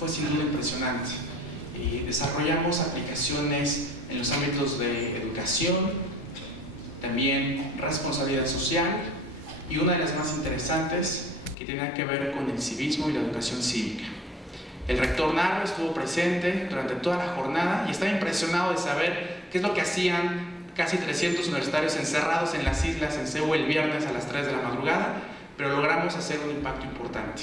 fue sin duda impresionante. Desarrollamos aplicaciones en los ámbitos de educación, también responsabilidad social, y una de las más interesantes que tenía que ver con el civismo y la educación cívica. El rector Narro estuvo presente durante toda la jornada y estaba impresionado de saber qué es lo que hacían casi 300 universitarios encerrados en las islas en Cebu el viernes a las 3 de la madrugada, pero logramos hacer un impacto importante.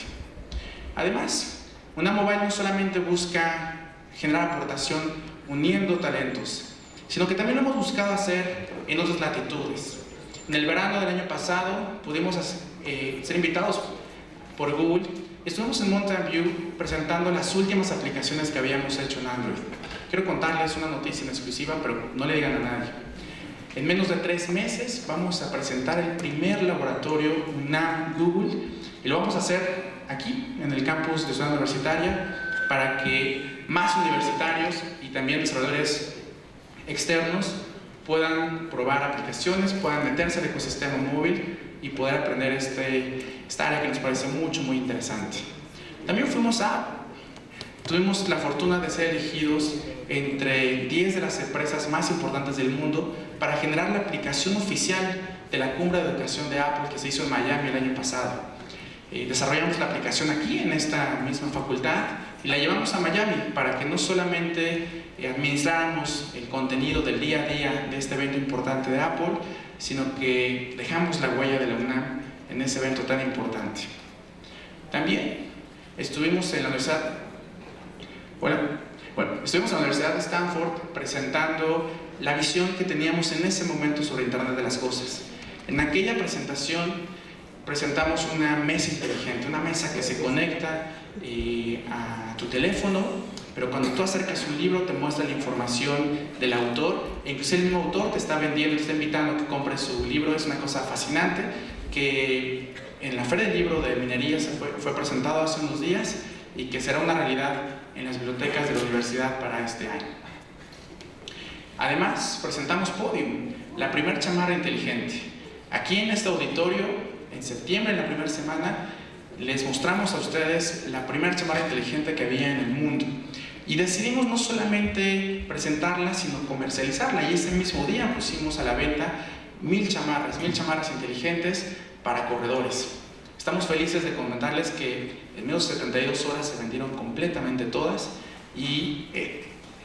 Además, una mobile no solamente busca generar aportación uniendo talentos, sino que también lo hemos buscado hacer en otras latitudes. En el verano del año pasado pudimos ser invitados por Google. Estuvimos en Mountain View presentando las últimas aplicaciones que habíamos hecho en Android. Quiero contarles una noticia en exclusiva, pero no le digan a nadie. En menos de 3 meses vamos a presentar el primer laboratorio UNAM Google, y lo vamos a hacer aquí, en el campus de Ciudad Universitaria, para que más universitarios y también desarrolladores externos puedan probar aplicaciones, puedan meterse al ecosistema móvil y poder aprender esta área que nos parece muy interesante. También fuimos tuvimos la fortuna de ser elegidos entre 10 de las empresas más importantes del mundo para generar la aplicación oficial de la cumbre de educación de Apple que se hizo en Miami el año pasado. Desarrollamos la aplicación aquí en esta misma facultad y la llevamos a Miami para que no solamente administráramos el contenido del día a día de este evento importante de Apple, sino que dejamos la huella de la UNAM en ese evento tan importante. También estuvimos en la Universidad de Stanford presentando la visión que teníamos en ese momento sobre Internet de las Cosas. En aquella presentación presentamos una mesa inteligente, una mesa que se conecta a tu teléfono, pero cuando tú acercas un libro te muestra la información del autor, e incluso el mismo autor te está vendiendo, te está invitando a que compres su libro. Es una cosa fascinante que en la Feria del Libro de Minería fue presentado hace unos días y que será una realidad en las bibliotecas de la universidad para este año. Además, presentamos Podium, la primera chamarra inteligente. Aquí en este auditorio, en septiembre, en la primera semana, les mostramos a ustedes la primera chamarra inteligente que había en el mundo. Y decidimos no solamente presentarla, sino comercializarla. Y ese mismo día pusimos a la venta 1000 chamarras inteligentes para corredores. Estamos felices de comentarles que en menos de 72 horas se vendieron completamente todas. Y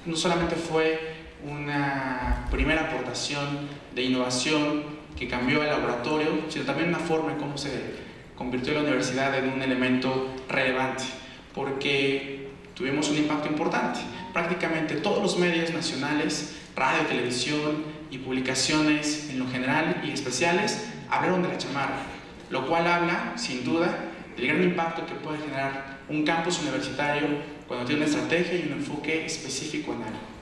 no solamente fue una primera aportación de innovación que cambió el laboratorio, sino también una forma en cómo se convirtió la universidad en un elemento relevante, porque tuvimos un impacto importante. Prácticamente todos los medios nacionales, radio, televisión y publicaciones en lo general y especiales hablaron de la chamarra, lo cual habla, sin duda, del gran impacto que puede generar un campus universitario cuando tiene una estrategia y un enfoque específico en algo.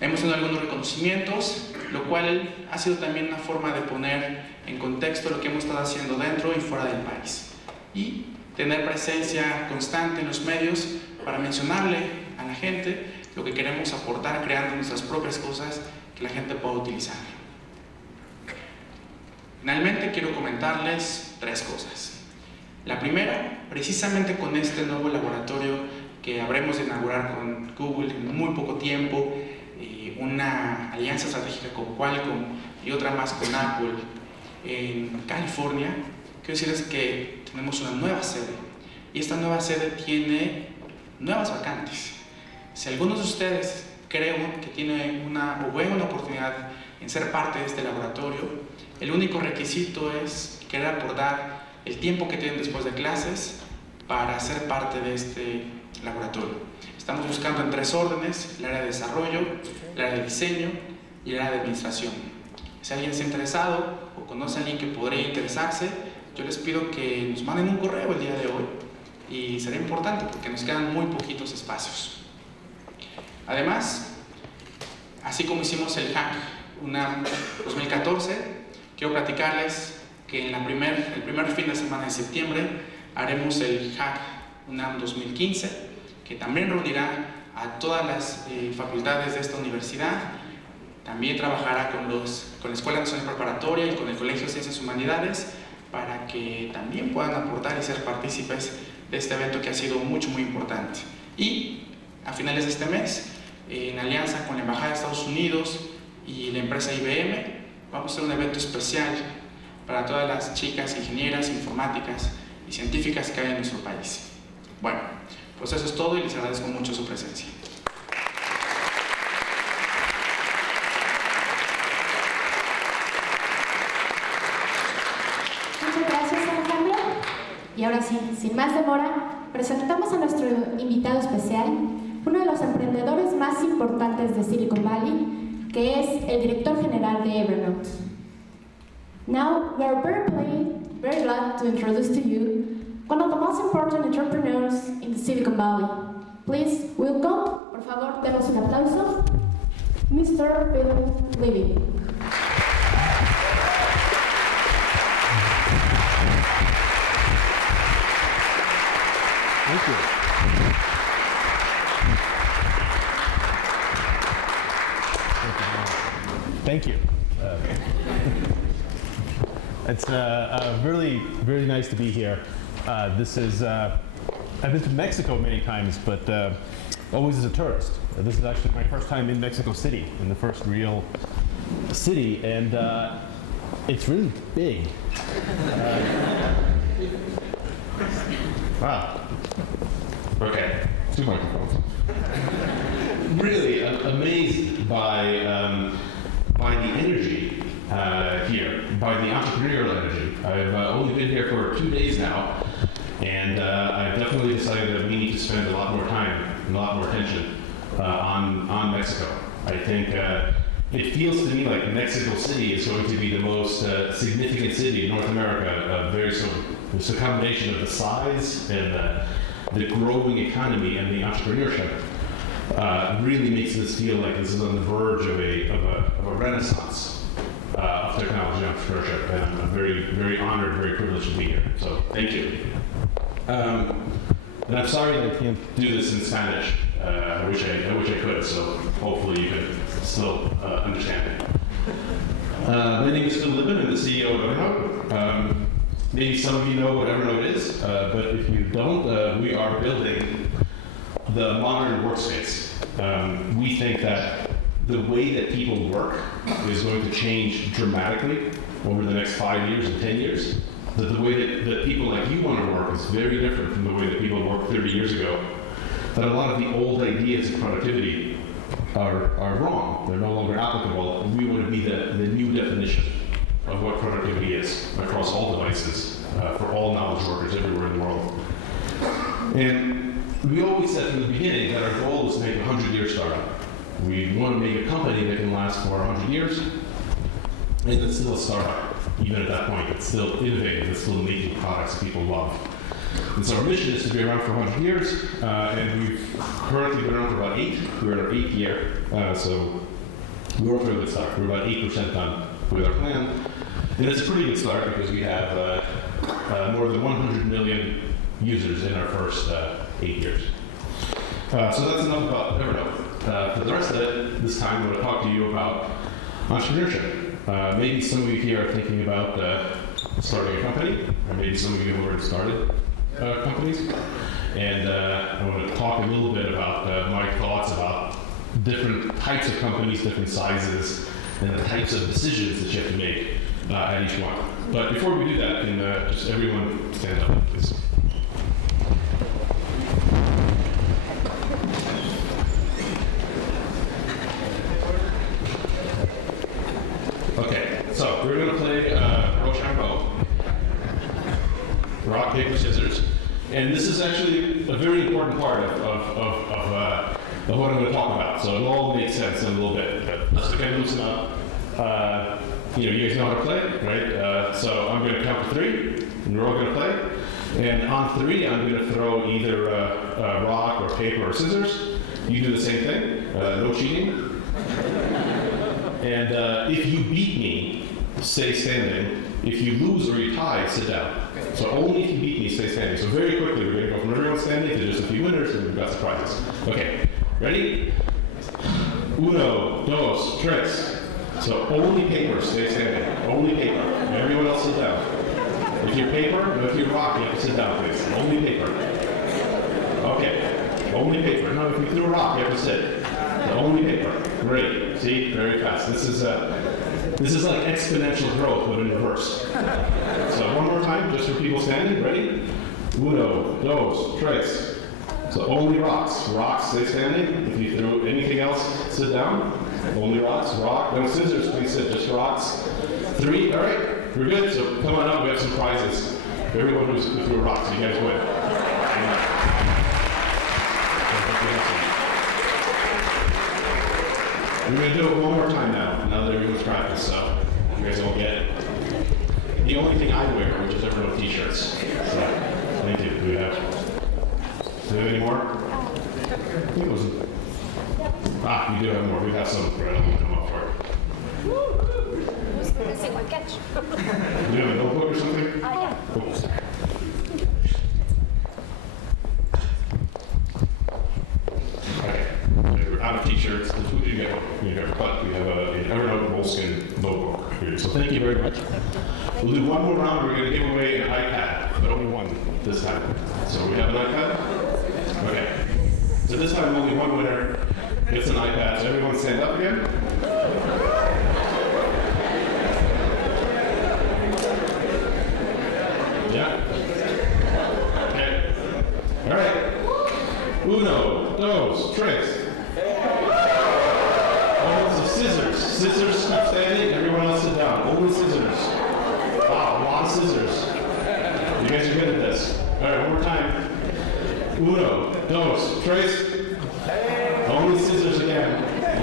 Hemos tenido algunos reconocimientos, lo cual ha sido también una forma de poner en contexto lo que hemos estado haciendo dentro y fuera del país, y tener presencia constante en los medios para mencionarle a la gente lo que queremos aportar creando nuestras propias cosas que la gente pueda utilizar. Finalmente quiero comentarles 3 cosas. La primera, precisamente con este nuevo laboratorio que habremos de inaugurar con Google en muy poco tiempo, una alianza estratégica con Qualcomm y otra más con Apple en California, quiero decirles que tenemos una nueva sede, y esta nueva sede tiene nuevas vacantes. Si algunos de ustedes creen que tienen una oportunidad en ser parte de este laboratorio, el único requisito es querer aportar el tiempo que tienen después de clases para ser parte de este laboratorio. Estamos buscando en 3 órdenes: el área de desarrollo, el área de diseño y el área de administración. Si alguien está interesado o conoce a alguien que podría interesarse, yo les pido que nos manden un correo el día de hoy, y será importante porque nos quedan muy poquitos espacios. Además, así como hicimos el Hack UNAM 2014, quiero platicarles que en el primer fin de semana de septiembre haremos el Hack UNAM 2015, que también reunirá a todas las facultades de esta universidad. También trabajará con la Escuela Nacional Preparatoria y con el Colegio de Ciencias Humanidades para que también puedan aportar y ser partícipes de este evento que ha sido muy importante. Y a finales de este mes, en alianza con la Embajada de Estados Unidos y la empresa IBM, vamos a hacer un evento especial para todas las chicas ingenieras, informáticas y científicas que hay en nuestro país. Bueno, pues eso es todo y les agradezco mucho su presencia. Muchas gracias, Alejandro. Y ahora sí, sin más demora, presentamos a nuestro invitado especial, uno de los emprendedores más importantes de Silicon Valley, que es el director general de Evernote. Now, we are very glad to introduce to you one of the most important entrepreneurs in the Silicon Valley. Please welcome, por favor, demos un aplauso, Mr. Libin. Thank you. Thank you. It's really, really nice to be here. This is, I've been to Mexico many times, but always as a tourist. This is actually my first time in Mexico City, in the first real city, and it's really big. Wow. Okay, 2 microphones. Really amazed by the energy here, by the entrepreneurial energy. I've only been here for 2 days now, and I've definitely decided that we need to spend a lot more time and a lot more attention on Mexico. I think it feels to me like Mexico City is going to be the most significant city in North America. It's a combination of the size and the growing economy and the entrepreneurship. Really makes this feel like this is on the verge of a renaissance of technology and entrepreneurship, and I'm very, very honored, very privileged to be here. So thank you. And I'm sorry that I can't do this in Spanish. I wish I could. So hopefully you can still understand me. My name is Libin. I'm the CEO of Evernote. Maybe some of you know what Evernote is, but if you don't, we are building the modern workspace. We think that the way that people work is going to change dramatically over the next 5 years and 10 years. That the way that people like you want to work is very different from the way that people worked 30 years ago. That a lot of the old ideas of productivity are wrong. They're no longer applicable, and we want to be the new definition of what productivity is across all devices for all knowledge workers everywhere in the world. And we always said from the beginning that our goal was to make a 100-year startup. We want to make a company that can last for 100 years, and it's still a startup. Even at that point, it's still innovative, it's still making products people love. And so our mission is to be around for 100 years, and we've currently been around for about 8. We're in our 8th year, so we're off to a good start. We're about 8% done with our plan. And it's a pretty good start because we have more than 100 million users in our first 8 years. So that's enough about Evernote. For the rest of it, this time I'm going to talk to you about entrepreneurship. Maybe some of you here are thinking about starting a company, or maybe some of you have already started companies. And I want to talk a little bit about my thoughts about different types of companies, different sizes, and the types of decisions that you have to make at each one. But before we do that, can just everyone stand up, please. Okay, so we're going to play Rochambeau, rock, paper, scissors. And this is actually a very important part of what I'm going to talk about. So it'll all make sense in a little bit. But just to kind of loosen up, you guys know how to play, right? So I'm going to count to 3, and we're all going to play. And on 3, I'm going to throw either a rock or paper or scissors. You do the same thing, no cheating. And if you beat me, stay standing. If you lose or you tie, sit down. So only if you beat me, stay standing. So very quickly, we're going to go from everyone standing to just a few winners, and we've got surprises. Okay, ready? 1, 2, 3. So only paper, stay standing. Only paper. Everyone else sit down. If you're paper, if you're rock, you have to sit down, please. Only paper. only paper. No, if you threw a rock, you have to sit. So only paper. Great. See, very fast. This is like exponential growth, but in reverse. So one more time, just for people standing. Ready? Uno, dos, tres. So only rocks. Rocks, stay standing. If you threw anything else, sit down. Only rocks. Rock. No scissors, please sit. Just rocks. 3. All right. We're good. So come on up. We have some prizes. Everyone who threw a rock, so you guys win. We're going to do it one more time now that everyone's practiced, so you guys all get it. The only thing I wear, which is Evernote t-shirts. So, thank you. Do we have any more? I think it was. We do have more. We have some. Right, I'll come up for it. Missing one catch. Do you have a notebook or something? Yeah. Cool. We're out of t-shirts. What do you get? We have an Evernote Moleskin notebook here. So thank you very much. We'll do one more round. We're going to give away an iPad, but only one this time. So we have an iPad? Okay. So this time only one winner gets an iPad. So everyone stand up again. Yeah? Okay. All right. Uno, dos, tres. Scissors. Scissors, keep standing. Everyone else sit down. Only scissors. Wow, a lot of scissors. You guys are good at this. All right, one more time. Uno, dos, tres. Only scissors again.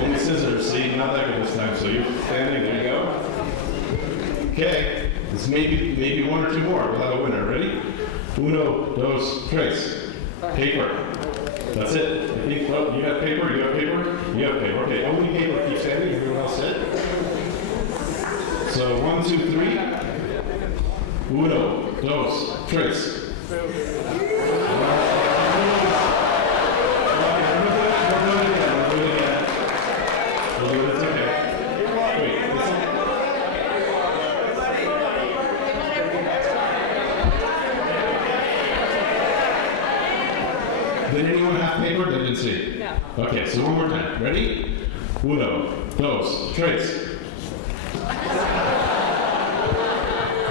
Only scissors. See, not that good this time. So you're standing. There you go. Okay. This maybe one or two more. We'll have a winner. Ready? Uno, dos, tres. Paper. That's it. I think, well, you have paper? You have paper? You have paper. Okay, only paper. Keep standing. Everyone else sit. So 1, 2, 3. Uno, dos, tres. Did anyone have paper? They didn't see. No. Okay, so one more time. Ready? Uno, dos, tres.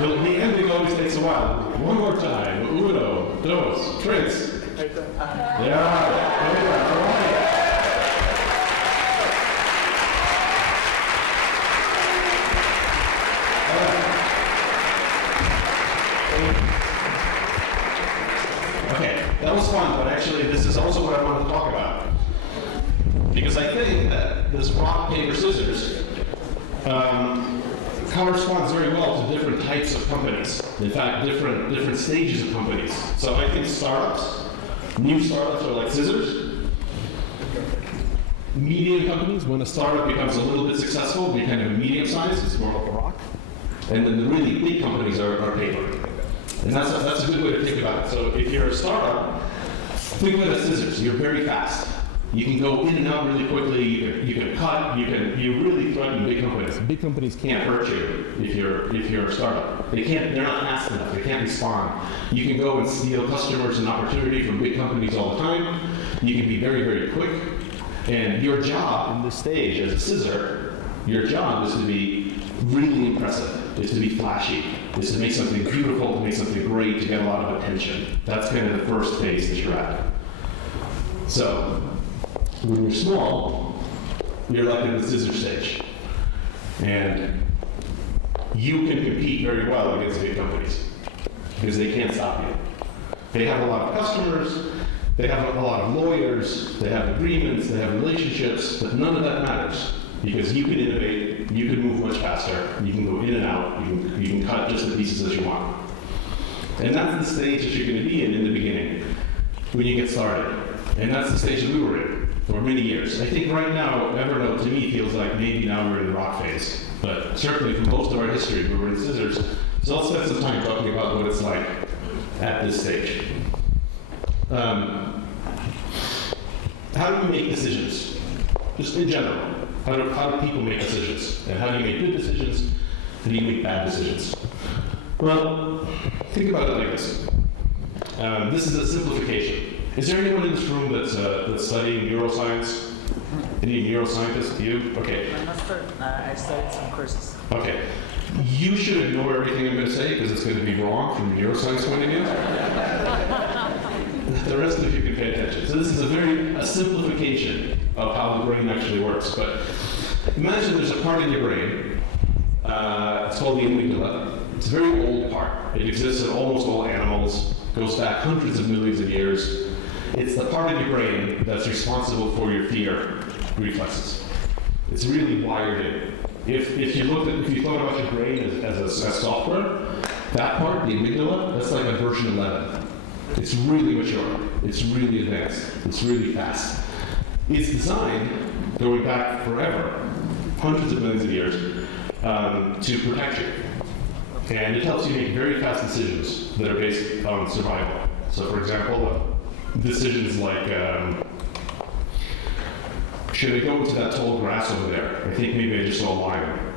The ending always takes a while. One more time. Uno, dos, tres. Yeah. That was fun, but actually this is also what I wanted to talk about. Because I think that this rock, paper, scissors corresponds very well to different types of companies. In fact, different stages of companies. So I think startups, new startups are like scissors. Medium companies, when a startup becomes a little bit successful, be kind of medium size, it's more like a rock. And then the really big companies are paper. And that's a good way to think about it. So if you're a startup, think of it as scissors. You're very fast. You can go in and out really quickly. You can cut. You really threaten big companies. Big companies can't hurt you if you're a startup. They're not fast enough. They can't respond. You can go and steal customers and opportunity from big companies all the time. You can be very, very quick. And your job in this stage as a scissor, your job is to be really impressive. Is to be flashy. Is to make something beautiful, to make something great, to get a lot of attention. That's kind of the first phase that you're at. So, when you're small, you're like in the scissor stage. And you can compete very well against big companies because they can't stop you. They have a lot of customers, they have a lot of lawyers, they have agreements, they have relationships, but none of that matters because you can innovate, you can move much faster, you can go in and out, you can cut just the pieces that you want. And that's the stage that you're going to be in the beginning when you get started. And that's the stage that we were in for many years. I think right now, Evernote to me feels like maybe now we're in the rock phase. But certainly for most of our history, we were in scissors. So let's spend some time talking about what it's like at this stage. How do we make decisions? Just in general. How do people make decisions? And how do you make good decisions? How do you make bad decisions? Well, think about it like this. This is a simplification. Is there anyone in this room that's studying neuroscience? Any neuroscientists? You? Okay. I'm not sure. I studied some courses. Okay. You should ignore everything I'm going to say because it's going to be wrong from a neuroscience point of view. The rest of you can pay attention. So this is a simplification of how the brain actually works. But imagine there's a part in your brain. It's called the amygdala. It's a very old part. It exists in almost all animals. Goes back hundreds of millions of years. It's the part of your brain that's responsible for your fear reflexes. It's really wired in. If you thought about your brain as software, that part, the amygdala, that's like a version 11. It's really mature. It's really advanced. It's really fast. It's designed, going back forever, hundreds of millions of years, to protect you. And it helps you make very fast decisions that are based on survival. So for example, decisions like, should I go into that tall grass over there? I think maybe I just saw a lion.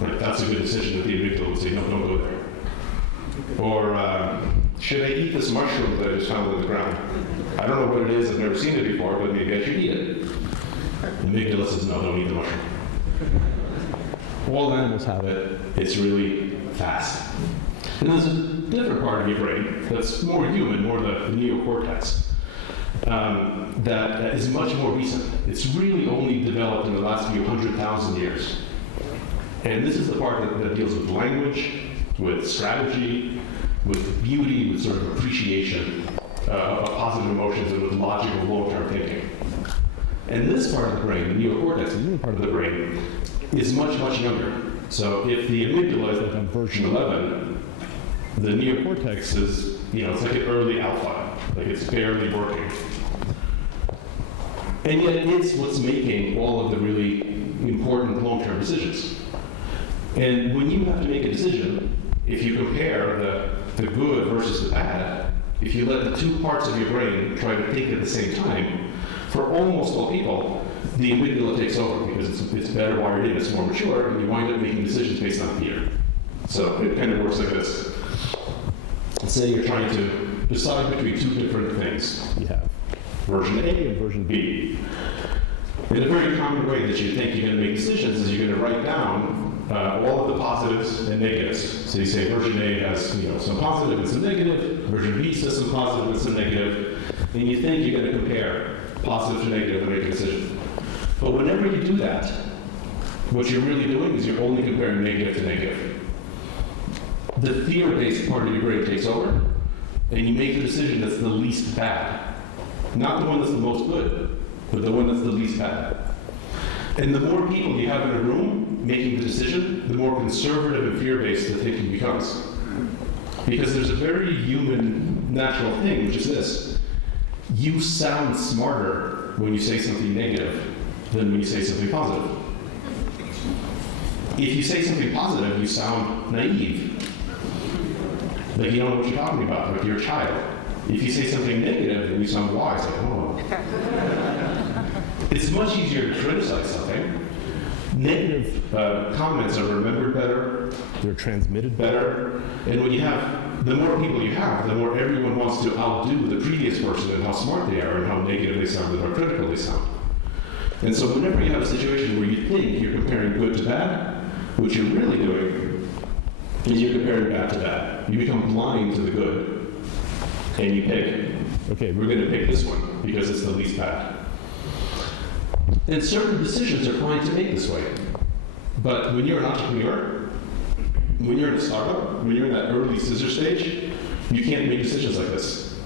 Like, that's a good decision that the amygdala would say, no, don't go there. Or, should I eat this mushroom that I just found on the ground? I don't know what it is, I've never seen it before, but maybe I should eat it. The amygdala says, no, don't eat the mushroom. All animals have it. It's really fast. And there's a different part of your brain that's more human, more the neocortex, that is much more recent. It's really only developed in the last few 100,000 years. And this is the part that deals with language, with strategy, with beauty, with sort of appreciation of positive emotions, and with logical long-term thinking. And this part of the brain, the neocortex, the human part of the brain, is much, much younger. So if the amygdala is like on version 11, the neocortex is, it's like an early alpha, like it's barely working. And yet it's what's making all of the really important long-term decisions. And when you have to make a decision, if you compare the good versus the bad, if you let the two parts of your brain try to think at the same time, for almost all people, the amygdala takes over because it's better wired in, it's more mature, and you wind up making decisions based on fear. So it kind of works like this. Let's say you're trying to decide between two different things. You have version A and version B. In a very common way that you think you're going to make decisions is you're going to write down all of the positives and negatives. So you say version A has some positive and some negative, version B says some positive and some negative, and you think you're going to compare positive to negative and make a decision. But whenever you do that, what you're really doing is you're only comparing negative to negative. The fear-based part of your brain takes over, and you make the decision that's the least bad. Not the one that's the most good, but the one that's the least bad. And the more people you have in a room making the decision, the more conservative and fear-based the thinking becomes. Because there's a very human, natural thing, which is this. You sound smarter when you say something negative than when you say something positive. If you say something positive, you sound naive. Like you don't know what you're talking about, like you're a child. If you say something negative, then you sound wise, like, oh. It's much easier to criticize something. Negative comments are remembered better, they're transmitted better, and when you have, the more people you have, the more everyone wants to outdo the previous person and how smart they are and how negative they sound and how critical they sound. And so whenever you have a situation where you think you're comparing good to bad, what you're really doing is you're comparing bad to bad. You become blind to the good, and you pick, okay, we're going to pick this one because it's the least bad. And certain decisions are fine to make this way. But when you're an entrepreneur, when you're in a startup, when you're in that early scissor stage, you can't make decisions like this.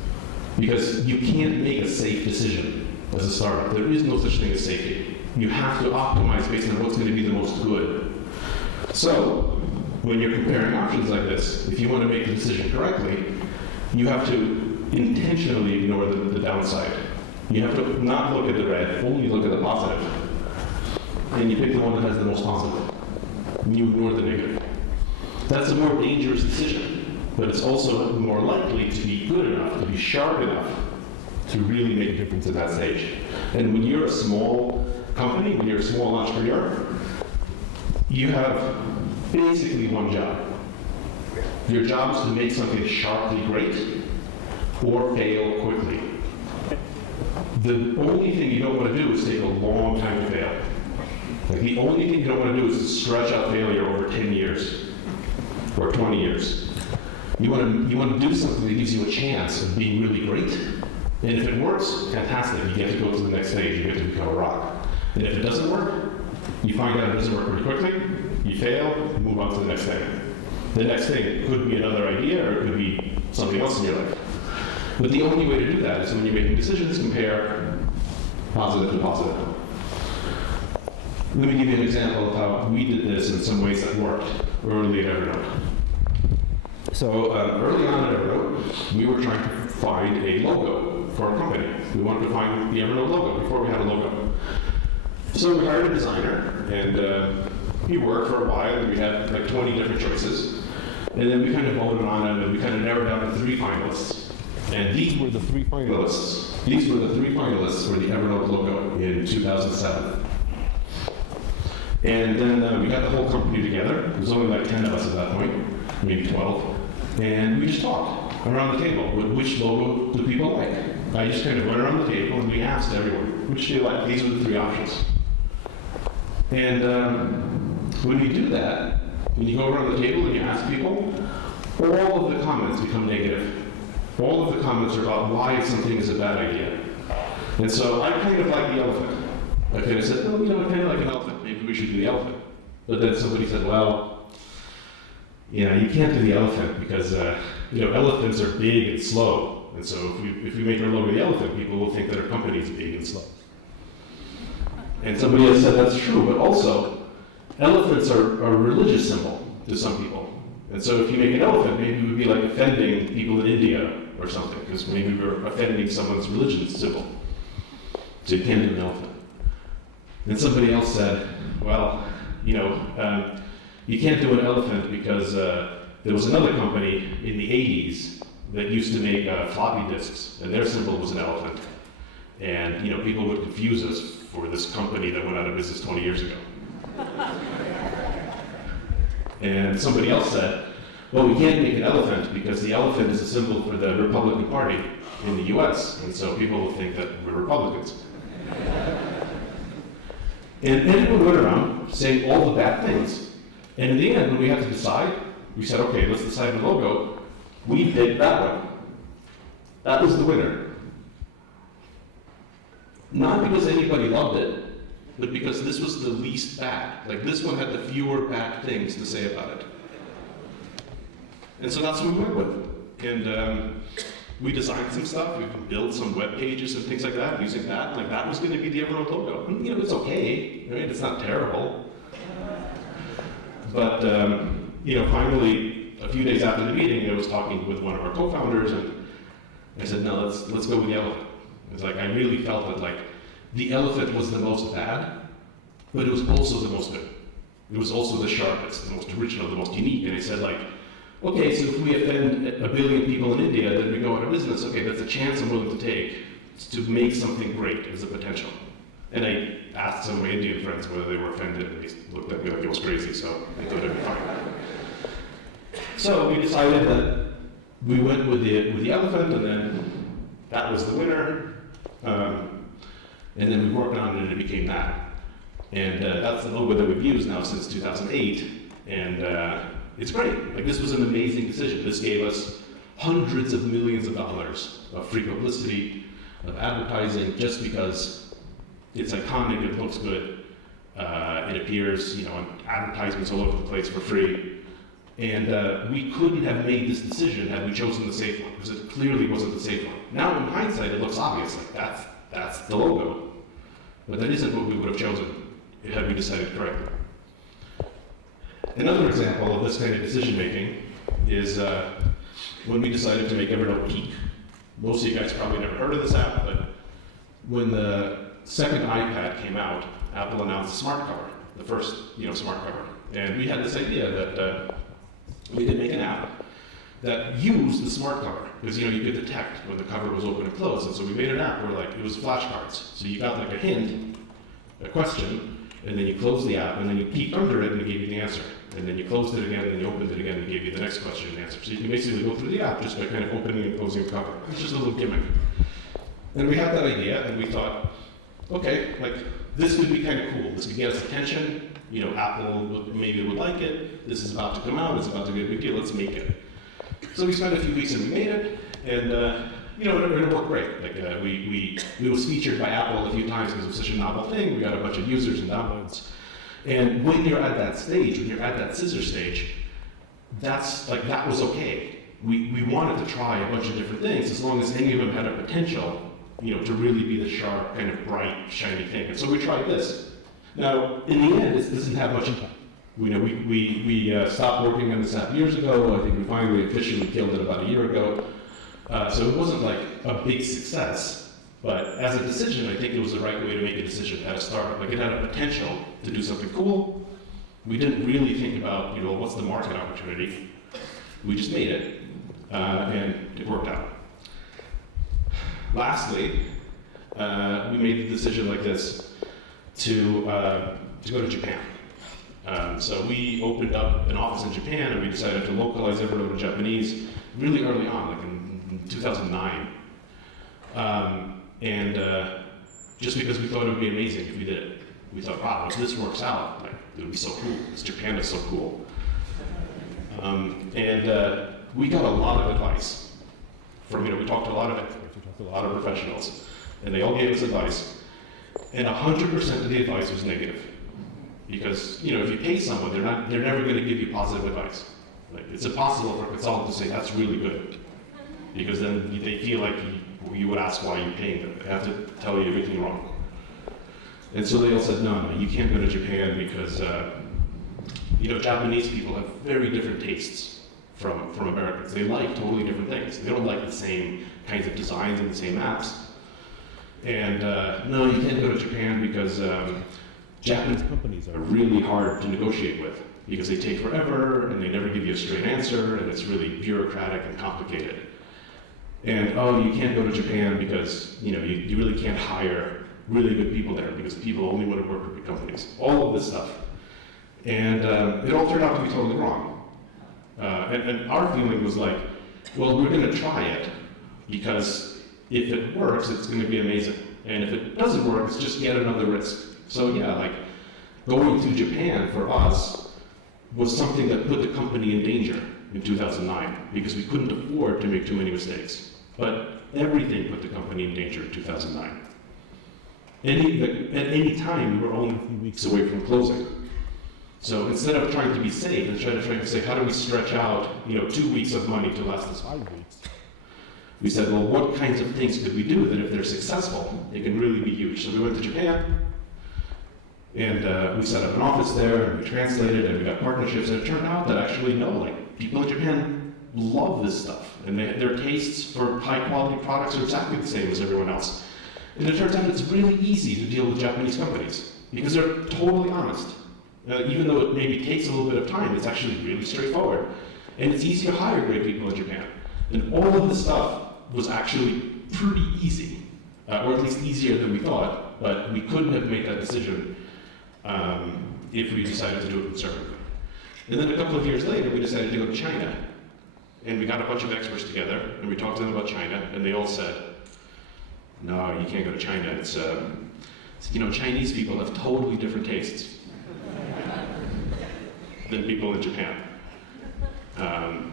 Because you can't make a safe decision as a startup. There is no such thing as safety. You have to optimize based on what's going to be the most good. So, when you're comparing options like this, if you want to make the decision correctly, you have to intentionally ignore the downside. You have to not look at the red, only look at the positive. And you pick the one that has the most positive. And you ignore the negative. That's a more dangerous decision, but it's also more likely to be good enough, to be sharp enough, to really make a difference at that stage. And when you're a small company, when you're a small entrepreneur, you have basically one job. Your job is to make something sharply great or fail quickly. the only thing you don't want to do is take a long time to fail. Like the only thing you don't want to do is to stretch out failure over 10 years or 20 years. You want to do something that gives you a chance of being really great. And if it works, fantastic. You get to go to the next stage. You get to become a rock. And if it doesn't work, you find out it doesn't work pretty quickly. You fail, move on to the next thing. The next thing could be another idea, or it could be something else in your life. But the only way to do that is when you're making decisions, compare positive to positive. Let me give you an example of how we did this in some ways that worked early at Evernote. So early on at Evernote, we were trying to find a logo for a company. We wanted to find the Evernote logo before we had a logo. So we hired a designer, and he worked for a while, and we had like 20 different choices. And then we kind of voted on it, and we kind of narrowed down to 3 finalists. And these were the 3 finalists. These were the 3 finalists for the Evernote logo in 2007. And then we got the whole company together. There was only like 10 of us at that point, maybe 12. And we just talked around the table. Which logo do people like? I just kind of went around the table and we asked everyone, which do you like? These were the 3 options. And when you do that, when you go around the table and you ask people, all of the comments become negative. All of the comments are about why something is a bad idea. And so I kind of like the elephant. I kind of said, oh, I kind of like an elephant. Maybe we should do the elephant. But then somebody said, well, you can't do the elephant because, elephants are big and slow. And so if we make our logo the elephant, people will think that our company is big and slow. And somebody else said that's true, but also, elephants are a religious symbol to some people. And so if you make an elephant, maybe it would be like offending people in India or something, because maybe we're offending someone's religion symbol. So you can't do an elephant. And somebody else said, well, you can't do an elephant because there was another company in the 80s that used to make floppy disks, and their symbol was an elephant. And people would confuse us for this company that went out of business 20 years ago. And somebody else said, well, we can't make an elephant because the elephant is a symbol for the Republican Party in the US, and so people will think that we're Republicans. And everyone went around saying all the bad things. And in the end, when we had to decide, we said, okay, let's decide the logo. We picked that one. That was the winner. Not because anybody loved it, but because this was the least bad. Like this one had the fewer bad things to say about it. And so that's what we went with. And we designed some stuff. We built some web pages and things like that using that. Like that was going to be the Evernote logo. And, it's okay, right? It's not terrible. But finally, a few days after the meeting, I was talking with one of our co-founders, and I said, "No, let's go with the elephant." It's like I really felt that like the elephant was the most bad, but it was also the most good. It was also the sharpest, the most original, the most unique. And I said like, okay, so if we offend 1 billion people in India, then we go out of business. Okay, that's a chance I'm willing to take to make something great as a potential. And I asked some of my Indian friends whether they were offended, and they looked at me like it was crazy, so they thought it'd be fine. So we decided that we went with the elephant, and then that was the winner. And then we worked on it, and it became that. And that's the logo that we've used now since 2008, and it's great. Like this was an amazing decision. This gave us hundreds of millions of dollars of free publicity, of advertising, just because it's iconic, it looks good, it appears, on advertisements all over the place for free. And we couldn't have made this decision had we chosen the safe one, because it clearly wasn't the safe one. Now in hindsight, it looks obvious, like that's the logo. But that isn't what we would have chosen had we decided correctly. Another example of this kind of decision making is when we decided to make Evernote Peak. Most of you guys probably never heard of this app, but when the second iPad came out, Apple announced a smart cover, the first smart cover. And we had this idea that we could make an app that used the smart cover, because you could detect when the cover was open and closed. And so we made an app where it was flashcards. So you got like a hint, a question, and then you closed the app, and then you peeked under it and it gave you the answer. And then you closed it again, and then you opened it again, and it gave you the next question and answer. So you can basically go through the app just by kind of opening and closing the cover. It's just a little gimmick. And we had that idea, and we thought, okay, like, this could be kind of cool. This could get us attention. You know, Apple maybe would like it. This is about to come out. It's about to be a big deal. Let's make it. So we spent a few weeks and we made it, and you know, it worked great. Like we was featured by Apple a few times because it was such a novel thing. We got a bunch of users and downloads. And when you're at that stage, when you're at that scissor stage, that's like that was okay. We wanted to try a bunch of different things as long as any of them had a potential, you know, to really be the sharp, kind of bright, shiny thing. And so we tried this. Now, in the end, it doesn't have much impact. You know, we stopped working on this app years ago. I think we finally officially killed it about a year ago. So it wasn't like a big success, but as a decision, I think it was the right way to make a decision at a startup. Like it had a potential to do something cool. We didn't really think about, you know, what's the market opportunity. We just made it, and it worked out. Lastly, we made the decision like this to go to Japan. So we opened up an office in Japan, and we decided to localize everyone to Japanese really early on, like in 2009. Just because we thought it would be amazing if we did it. We thought, wow, if this works out, like, it would be so cool, because Japan is so cool. We got a lot of advice from, you know, we talked to a lot of experts, we talked to a lot of professionals, and they all gave us advice. And 100% of the advice was negative. Because, you know, if you pay someone, they're never going to give you positive advice. Like, it's impossible for a consultant to say, that's really good. Because then they feel like you would ask why you're paying them. They have to tell you everything wrong. And so they all said, no, you can't go to Japan because, you know, Japanese people have very different tastes from Americans. They like totally different things. They don't like the same kinds of designs and the same apps. And no, you can't go to Japan because Japanese companies are really hard to negotiate with because they take forever and they never give you a straight answer and it's really bureaucratic and complicated. And oh, you can't go to Japan because, you know, you really can't hire really good people there because people only want to work with big companies. All of this stuff. And it all turned out to be totally wrong. And our feeling was like, well, we're going to try it because if it works, it's going to be amazing. And if it doesn't work, it's just yet another risk. So yeah, like going to Japan for us was something that put the company in danger in 2009 because we couldn't afford to make too many mistakes. But everything put the company in danger in 2009. At any time, we were only a few weeks away from closing. So instead of trying to be safe and trying to say, how do we stretch out, you know, 2 weeks of money to last us 5 weeks? We said, well, what kinds of things could we do that if they're successful, they can really be huge? So we went to Japan, and we set up an office there, and we translated, and we got partnerships, and it turned out that actually, no, like, people in Japan love this stuff, and their tastes for high-quality products are exactly the same as everyone else. And it turns out it's really easy to deal with Japanese companies, because they're totally honest. Even though it maybe takes a little bit of time, it's actually really straightforward. And it's easy to hire great people in Japan. And all of this stuff was actually pretty easy, or at least easier than we thought, but we couldn't have made that decision if we decided to do it conservatively. And then a couple of years later, we decided to go to China. And we got a bunch of experts together, and we talked to them about China, and they all said, no, you can't go to China. It's you know, Chinese people have totally different tastes than people in Japan.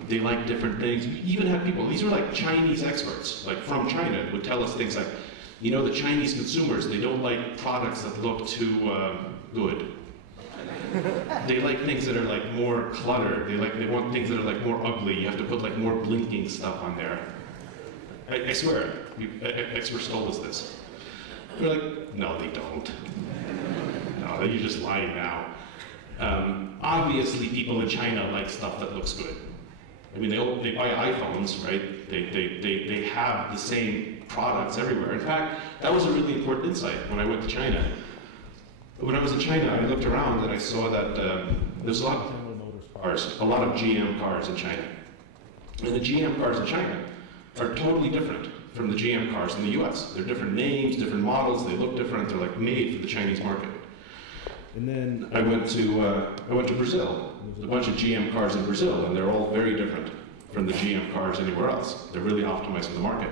They like different things. We even had people, these were like Chinese experts, like from China, would tell us things like, you know, the Chinese consumers, they don't like products that look too good. They like things that are like more cluttered. They want things that are like more ugly. You have to put like more blinking stuff on there. I swear, experts told us this. We're like, no, they don't. No, you're just lying now. Obviously, people in China like stuff that looks good. I mean, they buy iPhones, right? They have the same products everywhere. In fact, that was a really important insight when I went to China. When I was in China, I looked around and I saw that there's a lot of General Motors cars, a lot of GM cars in China. And the GM cars in China are totally different from the GM cars in the US. They're different names, different models, they look different, they're like made for the Chinese market. And then I went to Brazil. There's a bunch of GM cars in Brazil, and they're all very different from the GM cars anywhere else. They're really optimized for the market.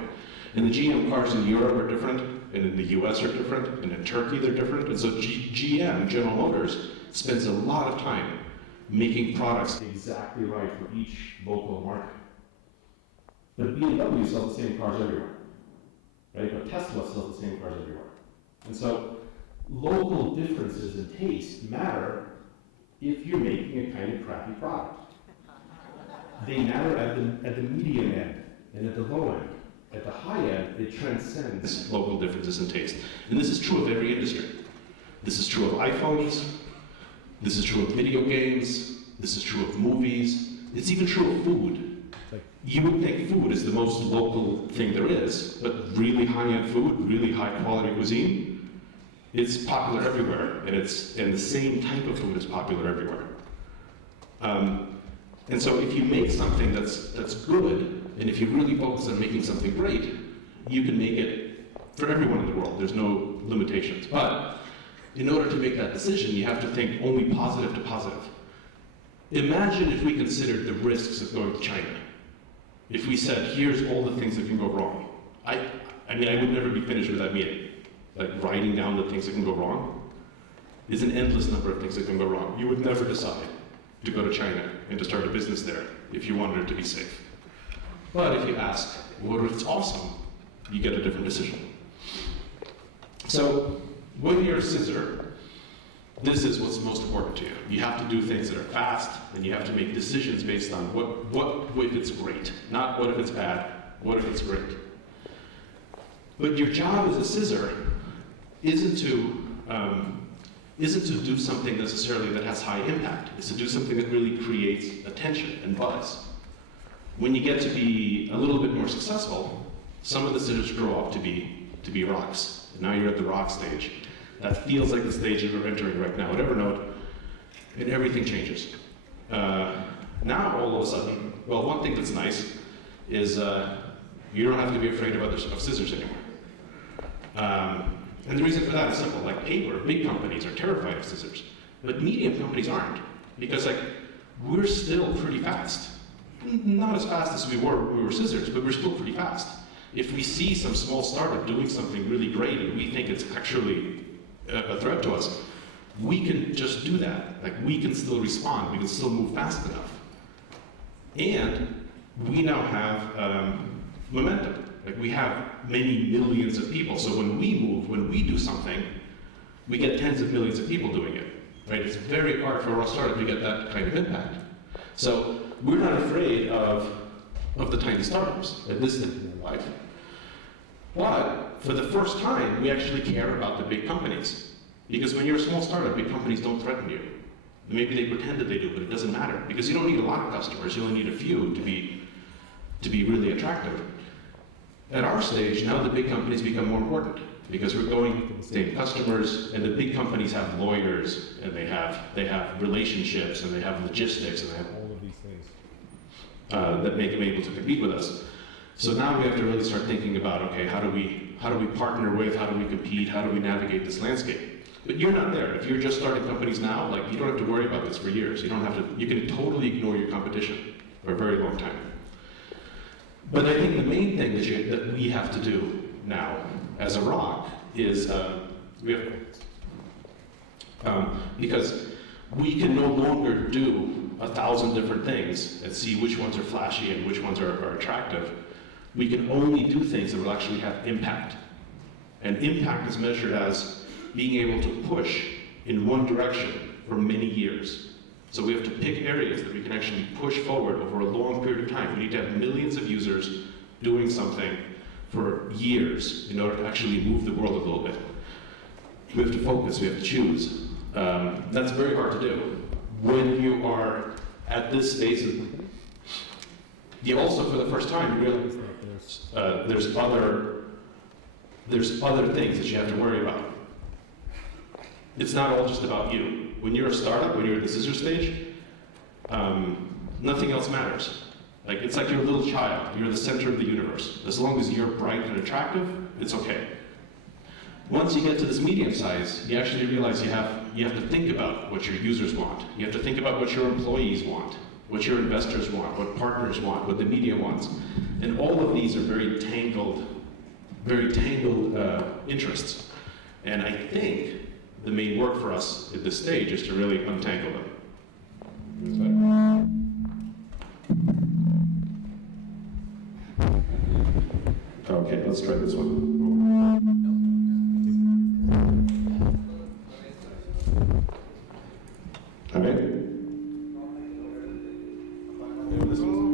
And the GM cars in Europe are different, and in the US are different, and in Turkey they're different. And so GM, General Motors, spends a lot of time making products exactly right for each local market. But BMW sells the same cars everywhere, right? But Tesla sells the same cars everywhere. And so local differences in taste matter if you're making a kind of crappy product. They matter at the medium end and at the low end. At the high end, it transcends local differences in taste. And this is true of every industry. This is true of iPhones. This is true of video games. This is true of movies. It's even true of food. You would think food is the most local thing there is, but really high-end food, really high-quality cuisine, it's popular everywhere, and the same type of food is popular everywhere. And so if you make something that's good, and if you really focus on making something great, you can make it for everyone in the world. There's no limitations. But in order to make that decision, you have to think only positive to positive. Imagine if we considered the risks of going to China. If we said, here's all the things that can go wrong. I mean, I would never be finished with that meeting. Like writing down the things that can go wrong is an endless number of things that can go wrong. You would never decide to go to China and to start a business there if you wanted it to be safe. But if you ask, what if it's awesome? You get a different decision. So when you're a scissor, this is what's most important to you. You have to do things that are fast, and you have to make decisions based on what if it's great, not what if it's bad, what if it's great. But your job as a scissor isn't to do something necessarily that has high impact. It's to do something that really creates attention and buzz. When you get to be a little bit more successful, some of the scissors grow up to be rocks. And now you're at the rock stage. That feels like the stage that we're entering right now at Evernote, and everything changes. Now, all of a sudden, well, one thing that's nice is you don't have to be afraid of scissors anymore. And the reason for that is simple. Like paper, big companies are terrified of scissors, but medium companies aren't, because we're still pretty fast. Not as fast as we were scissors, but we're still pretty fast. If we see some small startup doing something really great and we think it's actually a threat to us, we can just do that. Like, we can still respond, we can still move fast enough. And we now have momentum. Like, we have many millions of people, so when we move, when we do something, we get tens of millions of people doing it, right? It's very hard for a startup to get that kind of impact. So we're not afraid of the tiny startups at this stage in their life. But for the first time, we actually care about the big companies. Because when you're a small startup, big companies don't threaten you. Maybe they pretend that they do, but it doesn't matter. Because you don't need a lot of customers, you only need a few to be really attractive. At our stage, now the big companies become more important. Because we're going to the same customers, and the big companies have lawyers, and they have relationships, and they have logistics, and they have all of these things that make them able to compete with us. So now we have to really start thinking about, okay, how do we partner with, how do we compete, how do we navigate this landscape? But you're not there. If you're just starting companies now, like, you don't have to worry about this for years. You can totally ignore your competition for a very long time. But I think the main thing that we have to do now as a rock is because we can no longer do 1,000 different things and see which ones are flashy and which ones are attractive. We can only do things that will actually have impact. And impact is measured as being able to push in one direction for many years. So we have to pick areas that we can actually push forward over a long period of time. We need to have millions of users doing something for years in order to actually move the world a little bit. We have to focus, we have to choose. That's very hard to do. When you are at this phase of, you also, for the first time, realize that there's other things that you have to worry about. It's not all just about you. When you're a startup, when you're at the scissor stage, nothing else matters. Like, it's like you're a little child. You're the center of the universe. As long as you're bright and attractive, it's okay. Once you get to this medium size, you actually realize you have to think about what your users want. You have to think about what your employees want, what your investors want, what partners want, what the media wants. And all of these are very tangled very tangled interests. And I think the main work for us at this stage is to really untangle them. Okay, let's try this one. All right. This one.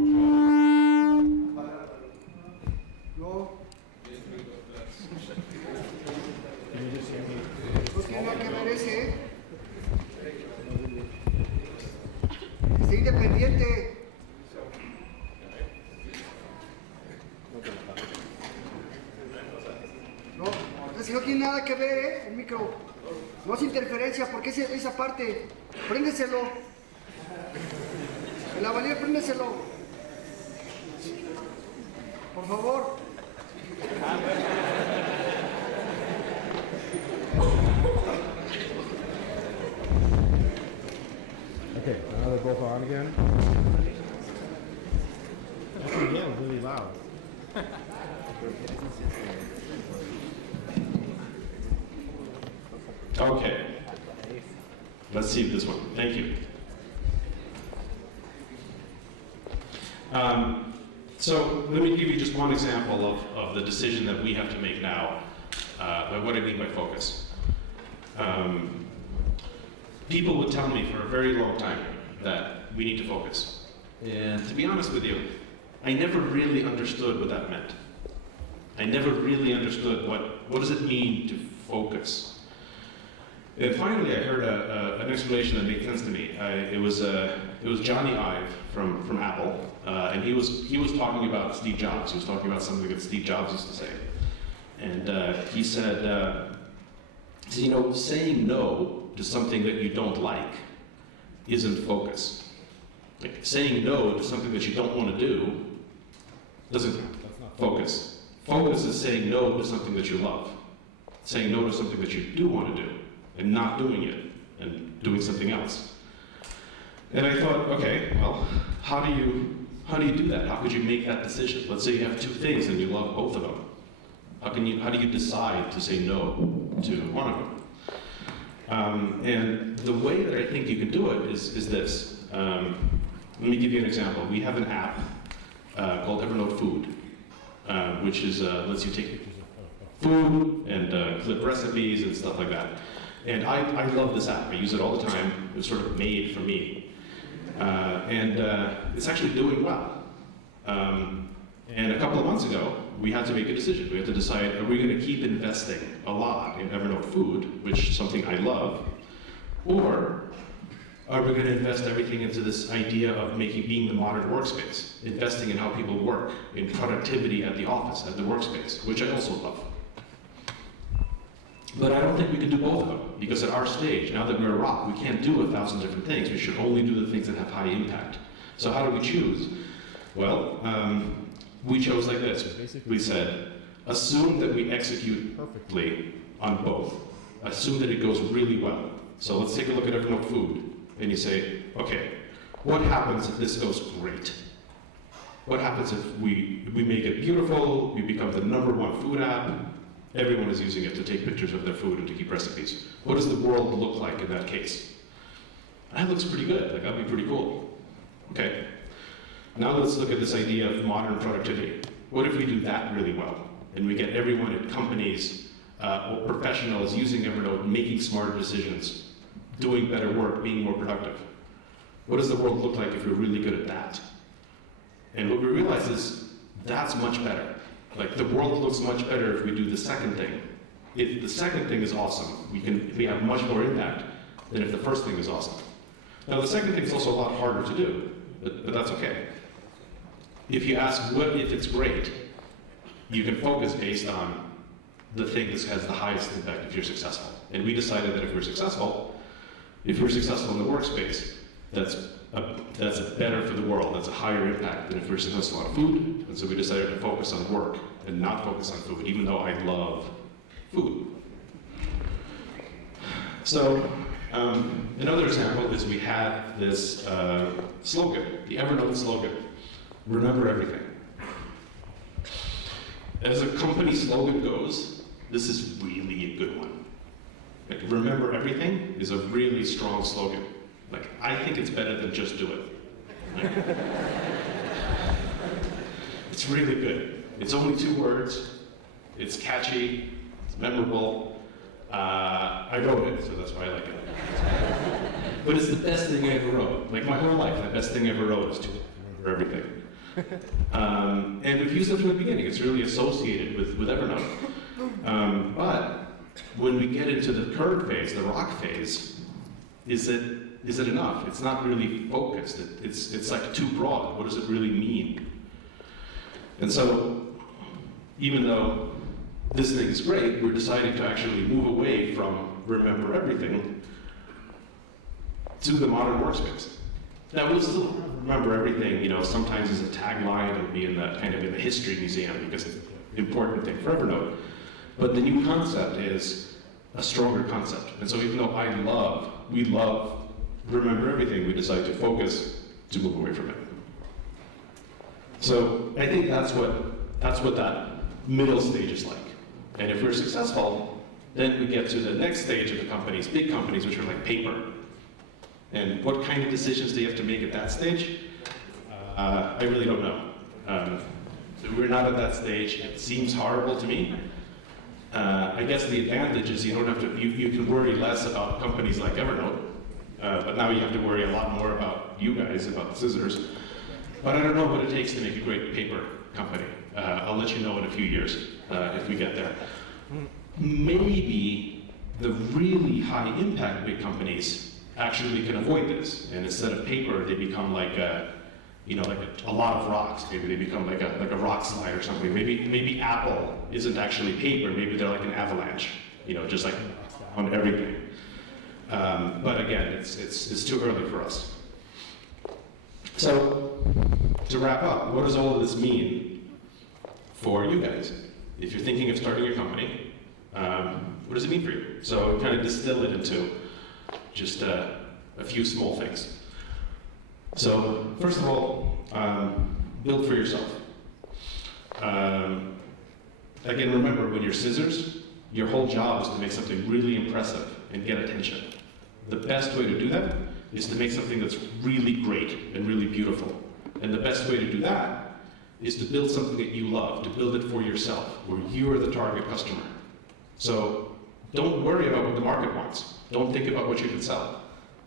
No tiene nada que ver ese, ¿eh? Está independiente. No, si no tiene nada que ver, ¿eh? El micro. No es interferencia, porque esa parte. Préndeselo. El lavalier, préndeselo. Por favor. Okay, now they're both on again. Actually, yeah, it was really loud. Okay. Let's see this one. Thank you. So let me give you just one example of the decision that we have to make now, what I mean by focus. People would tell me for a very long time that we need to focus. And to be honest with you, I never really understood what that meant. I never really understood what does it mean to focus. And finally, I heard an explanation that made sense to me. It was Johnny Ive from Apple, and he was talking about Steve Jobs. He was talking about something that Steve Jobs used to say, and he said, you know, saying no to something that you don't like isn't focus. Like saying no to something that you don't want to do doesn't focus. Focus is saying no to something that you love, saying no to something that you do want to do, and not doing it, and doing something else. And I thought, okay, well, how do you do that? How could you make that decision? Let's say you have two things and you love both of them. How do you decide to say no to one of them? And the way that I think you can do it is this. Let me give you an example. We have an app called Evernote Food, which is lets you take food and clip recipes and stuff like that. And I love this app. I use it all the time. It was sort of made for me. And it's actually doing well. And a couple of months ago, we had to make a decision. We had to decide, are we going to keep investing a lot in Evernote Food, which is something I love, or are we going to invest everything into this idea of being the modern workspace, investing in how people work, in productivity at the office, at the workspace, which I also love. But I don't think we can do both of them, because at our stage, now that we're a rock, we can't do 1,000 different things. We should only do the things that have high impact. So how do we choose? Well, we chose like this. We said, assume that we execute perfectly on both. Assume that it goes really well. So let's take a look at Evernote Food. And you say, okay, what happens if this goes great? What happens if we make it beautiful, we become the #1 food app, everyone is using it to take pictures of their food and to keep recipes. What does the world look like in that case? That looks pretty good, like that'd be pretty cool. Okay, now let's look at this idea of modern productivity. What if we do that really well? And we get everyone at companies or professionals using Evernote, making smarter decisions, doing better work, being more productive. What does the world look like if we're really good at that? And what we realize is that's much better. Like the world looks much better if we do the second thing. If the second thing is awesome, we have much more impact than if the first thing is awesome. Now the second thing is also a lot harder to do, but that's okay. If you ask what if it's great, you can focus based on the thing that has the highest impact if you're successful. And we decided that if we're successful in the workspace, that's better for the world, that's a higher impact than if we're successful on food. And so we decided to focus on work and not focus on food, even though I love food. So another example is we had this slogan, the Evernote slogan, remember everything. as a company slogan goes, this is really a good one. Like, remember everything is a really strong slogan. Like, I think it's better than just do it. Like, it's really good. It's only 2 words. It's catchy. It's memorable. I wrote it, so that's why I like it. But it's the best thing I ever wrote. Like, my whole life, the best thing I ever wrote is to remember everything. And we've used it from the beginning. It's really associated with Evernote. But when we get into the current phase, the rock phase, is it enough? It's not really focused. It's like too broad. What does it really mean? And so, even though this thing is great, we're deciding to actually move away from remember everything to the modern workspace. Now, we'll still remember everything, sometimes as a tagline, it'll be in the history museum because it's an important thing for Evernote. But the new concept is a stronger concept. And so even though we love remember everything, we decide to focus to move away from it. So I think that's what that middle stage is like. And if we're successful, then we get to the next stage of the companies, big companies, which are like paper. And what kind of decisions do you have to make at that stage? I really don't know. So we're not at that stage. It seems horrible to me. I guess the advantage is you don't have to. You can worry less about companies like Evernote, but now you have to worry a lot more about you guys, about scissors. But I don't know what it takes to make a great paper company. I'll let you know in a few years if we get there. Maybe the really high impact big companies actually can avoid this, and instead of paper, they become like a lot of rocks. Maybe they become like a rock slide or something. Maybe Apple isn't actually paper. Maybe they're like an avalanche. Just like on everything. But again, it's too early for us. So to wrap up, what does all of this mean for you guys? If you're thinking of starting your company, what does it mean for you? So kind of distill it into just a few small things. So first of all, build for yourself. Again, remember, when you're scissors, your whole job is to make something really impressive and get attention. The best way to do that is to make something that's really great and really beautiful. And the best way to do that is to build something that you love, to build it for yourself, where you are the target customer. So don't worry about what the market wants. Don't think about what you can sell.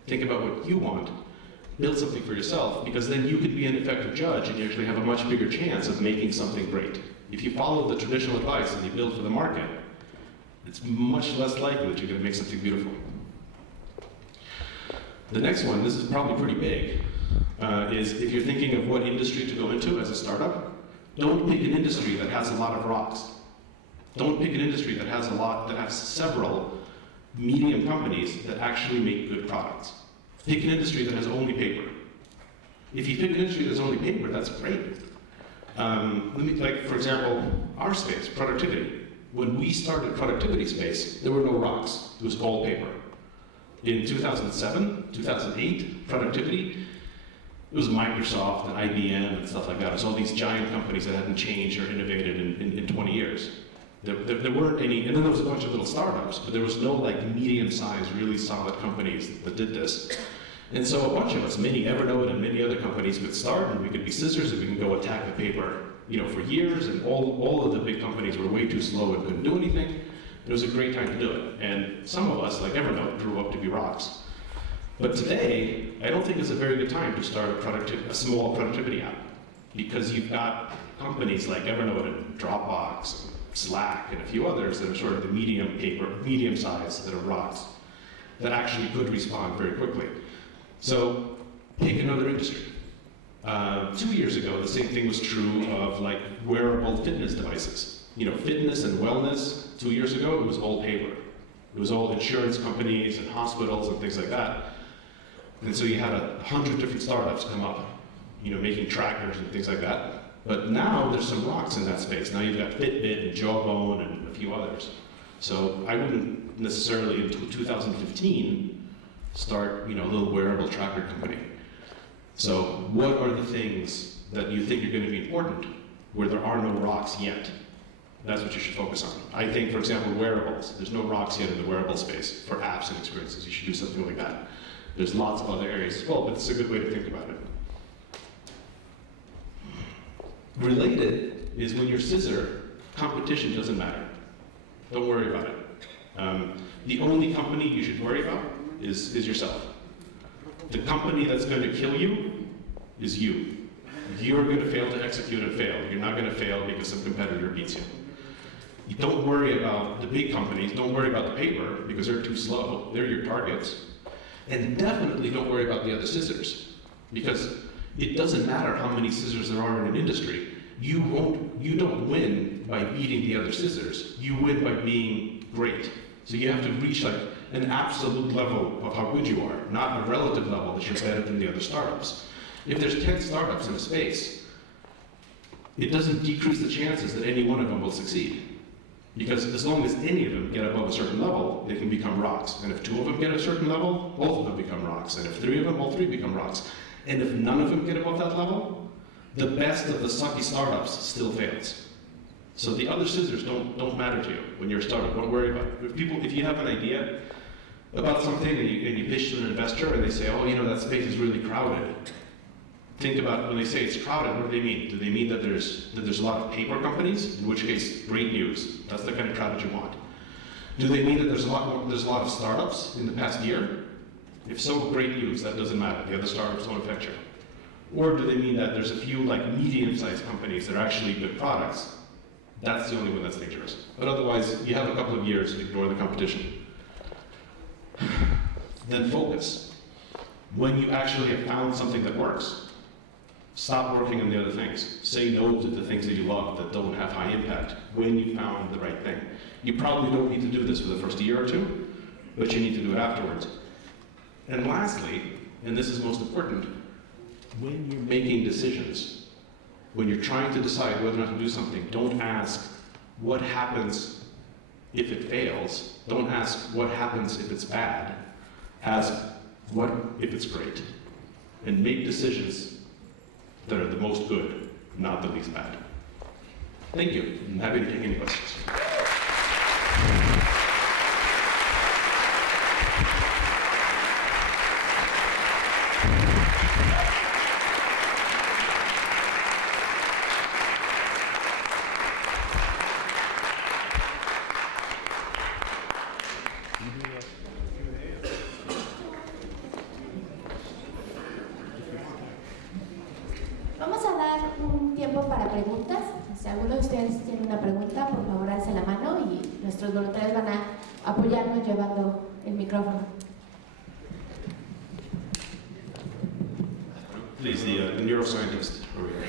Think about what you want. Build something for yourself, because then you could be an effective judge and you actually have a much bigger chance of making something great. If you follow the traditional advice and you build for the market, it's much less likely that you're going to make something beautiful. The next one, this is probably pretty big, is if you're thinking of what industry to go into as a startup, don't pick an industry that has a lot of rocks. Don't pick an industry that has several medium companies that actually make good products. Pick an industry that has only paper. If you pick an industry that has only paper, that's great. For example, our space, productivity. When we started productivity space, there were no rocks. It was all paper. In 2007, 2008, productivity, it was Microsoft and IBM and stuff like that. It was all these giant companies that hadn't changed or innovated in 20 years. There weren't any, and then there was a bunch of little startups, but there was no medium-sized, really solid companies that did this. And so a bunch of us, many Evernote and many other companies could start, and we could be scissors, and we can go attack the paper, for years, and all of the big companies were way too slow and couldn't do anything. It was a great time to do it. And some of us, like Evernote, grew up to be rocks. But today, I don't think it's a very good time to start a small productivity app, because you've got companies like Evernote and Dropbox, Slack, and a few others that are sort of the medium size, that are rocks, that actually could respond very quickly. So pick another industry. 2 years ago, the same thing was true of wearable fitness devices. Fitness and wellness, 2 years ago, it was all paper. It was all insurance companies and hospitals and things like that. And so you had 100 different startups come up, making trackers and things like that. But now there's some rocks in that space. Now you've got Fitbit and Jawbone and a few others. So I wouldn't necessarily, in 2015, start a little wearable tracker company. So what are the things that you think are going to be important where there are no rocks yet? That's what you should focus on. I think, for example, wearables. There's no rocks yet in the wearable space for apps and experiences. You should do something like that. There's lots of other areas as well, but it's a good way to think about it. Related is when you're scissor, competition doesn't matter. Don't worry about it. The only company you should worry about is yourself. The company that's going to kill you is you. You're going to fail to execute and fail. You're not going to fail because some competitor beats you. You don't worry about the big companies. Don't worry about the paper because they're too slow. They're your targets. And definitely don't worry about the other scissors because it doesn't matter how many scissors there are in an industry. You don't win by beating the other scissors. You win by being great. So you have to reach like an absolute level of how good you are, not a relative level that you're better than the other startups. If there's 10 startups in a space, it doesn't decrease the chances that any one of them will succeed. Because as long as any of them get above a certain level, they can become rocks. And if 2 of them get a certain level, both of them become rocks. And if 3 of them, all 3 become rocks. And if none of them get above that level, the best of the sucky startups still fails. So the other scissors don't matter to you when you're a startup. Don't worry about it. If you have an idea about something and you pitch to an investor and they say, oh, you know, that space is really crowded. Think about when they say it's crowded, what do they mean? Do they mean that there's a lot of paper companies? In which case, great news. That's the kind of crowd that you want. Do they mean that there's a lot of startups in the past year? If so, great news. That doesn't matter. The other startups don't affect you. Or do they mean that there's a few like medium-sized companies that are actually good products? That's the only one that's dangerous. But otherwise, you have a couple of years to ignore the competition. Then focus. When you actually have found something that works, stop working on the other things. Say no to the things that you love that don't have high impact when you found the right thing. You probably don't need to do this for the first year or 2, but you need to do it afterwards. And lastly, and this is most important, when you're making decisions, when you're trying to decide whether or not to do something, don't ask what happens if it fails. Don't ask what happens if it's bad. Ask what if it's great. And make decisions that are the most good, not the least bad. Thank you. I'm happy to take any questions. Vamos a dar un tiempo para preguntas. Si alguno de ustedes tiene una pregunta, por favor alce la mano y nuestros voluntarios van a apoyarnos llevando el micrófono. Please, the neuroscientist over here.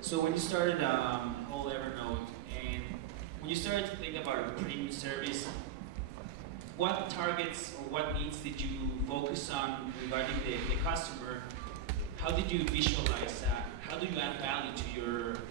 So when you started whole Evernote, and when you started to think about a premium service, what targets or what needs did you focus on regarding the customer? How did you visualize that? How do you add value to your